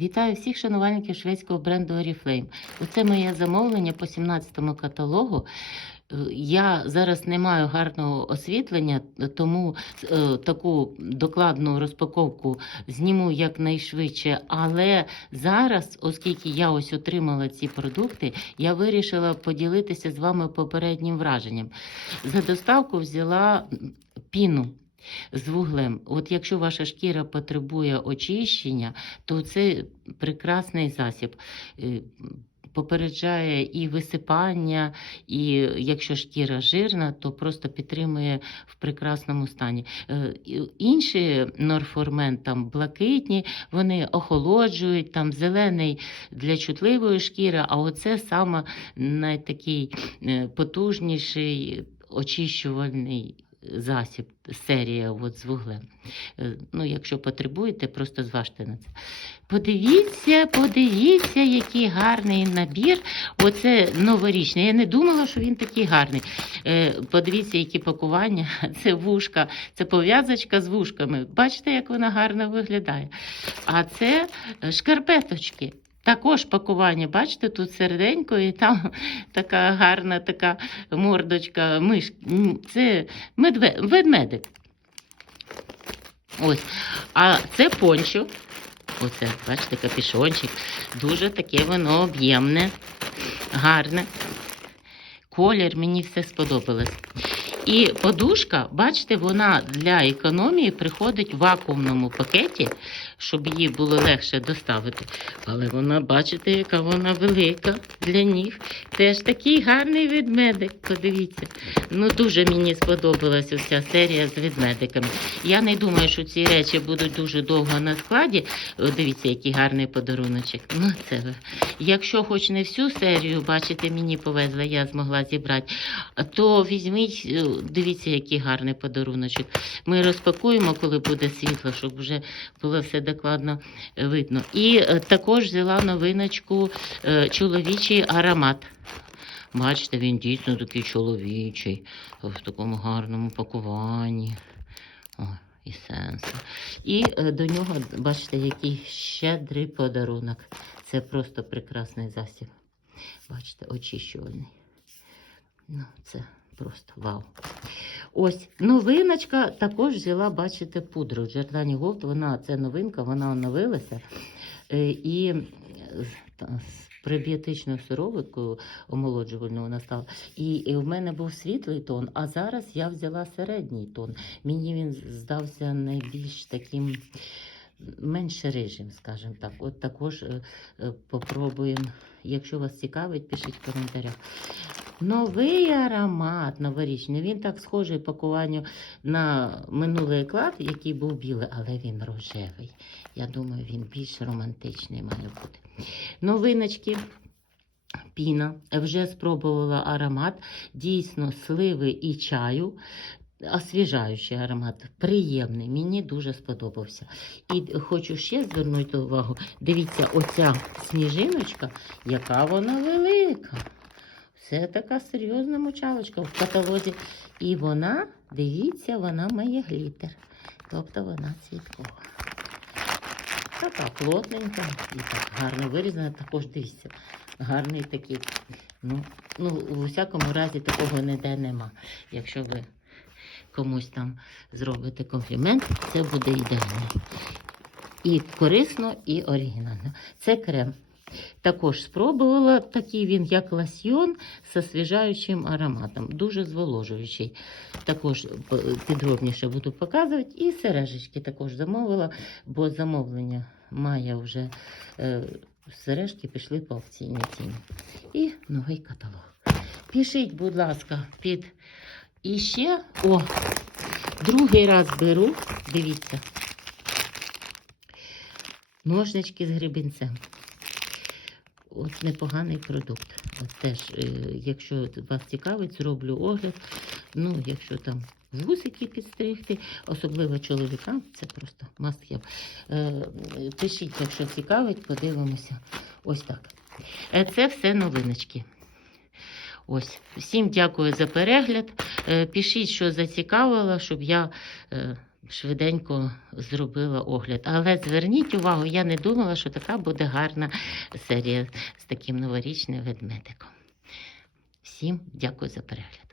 Вітаю всіх шанувальників шведського бренду Oriflame. Оце моє замовлення по 17-му каталогу. Я зараз не маю гарного освітлення, тому е, таку докладну розпаковку зніму якнайшвидше. Але зараз, оскільки я ось отримала ці продукти, я вирішила поділитися з вами попереднім враженням. За доставку взяла піну. З вуглем, от якщо ваша шкіра потребує очищення, то це прекрасний засіб. Е, Попереджає і висипання, і якщо шкіра жирна, то просто підтримує в прекрасному стані. Е, Інші норформен, там блакитні, вони охолоджують, там зелений для чутливої шкіри, а оце саме найтакий е, потужніший очищувальний засіб, серія от з вуглем. Е, Ну, якщо потребуєте, просто зважте на це. Подивіться, подивіться, який гарний набір. Оце новорічний. Я не думала, що він такий гарний. Е, Подивіться, які пакування. Це вушка, це пов'язочка з вушками. Бачите, як вона гарно виглядає. А це шкарпеточки. Також пакування, бачите, тут серденько, і там така гарна така мордочка, миш. Це медве... ведмедик. Ось. А це пончо. Оце, бачите, капішончик. Дуже таке воно об'ємне, гарне. Колір мені все сподобалось. І подушка, бачите, вона для економії приходить в вакуумному пакеті, щоб її було легше доставити. Але вона, бачите, яка вона велика для ніг. Теж такий гарний ведмедик. Подивіться. Ну, дуже мені сподобалася ця серія з ведмедиками. Я не думаю, що ці речі будуть дуже довго на складі. Дивіться, який гарний подаруночок. Ну, це. Якщо хоч не всю серію, бачите, мені повезла, я змогла зібрати, то візьміть, е, дивіться, який гарний подаруночок. Ми розпакуємо, коли буде світло, щоб вже було все докладно видно. І е, також взяла новиночку е, чоловічий аромат. Бачите, він дійсно такий чоловічий, в такому гарному пакуванні. О, і сенсу. І е, до нього, бачите, який щедрий подарунок. Це просто прекрасний засіб. Бачите, очищувальний. Ну, це просто вау. Ось новиночка також взяла, бачите, пудру. Джордані Голд, вона це новинка, вона оновилася. Е, І е, з пребіотичною сироваткою омолоджувальною вона стала. І, і в мене був світлий тон, а зараз я взяла середній тон. Мені він здався найбільш таким. Менш рижим, скажімо так. От також е, попробуємо. Якщо вас цікавить, пишіть в коментарях. Новий аромат новорічний. Він так схожий пакуванню на минулий еклад, який був білий, але він рожевий. Я думаю, він більш романтичний має бути. Новиночки. Піна. Вже спробувала аромат. Дійсно, сливи і чаю. Освіжаючий аромат, приємний, мені дуже сподобався. І хочу ще звернути увагу: дивіться, оця сніжиночка, яка вона велика. Це така серйозна мочалочка в каталозі. І вона, дивіться, вона має глітер. Тобто вона цвіткова. Така плотненька і так гарно вирізана. Також дивіться, гарний такий. Ну, ну, у всякому разі такого ніде нема. Якщо ви комусь там зробите комплімент, це буде ідеально. І корисно, і оригінально. Це крем. Також спробувала такий він, як лосьйон з освіжаючим ароматом, дуже зволожуючий. Також підробніше буду показувати. І сережечки також замовила, бо замовлення має вже е, сережки пішли по акційній ціні. І новий каталог. Пишіть, будь ласка, під і ще, о, другий раз беру, дивіться, ножнички з гребінцем. От непоганий продукт. От теж, е, якщо вас цікавить, зроблю огляд. Ну, якщо там вусики підстригти, особливо чоловікам, це просто must have. Е, Пишіть, якщо цікавить, подивимося. Ось так. Е, Це все новиночки. Ось, всім дякую за перегляд. Е, Пишіть, що зацікавило, щоб я е, швиденько зробила огляд. Але зверніть увагу, я не думала, що така буде гарна серія з таким новорічним ведмедиком. Всім дякую за перегляд.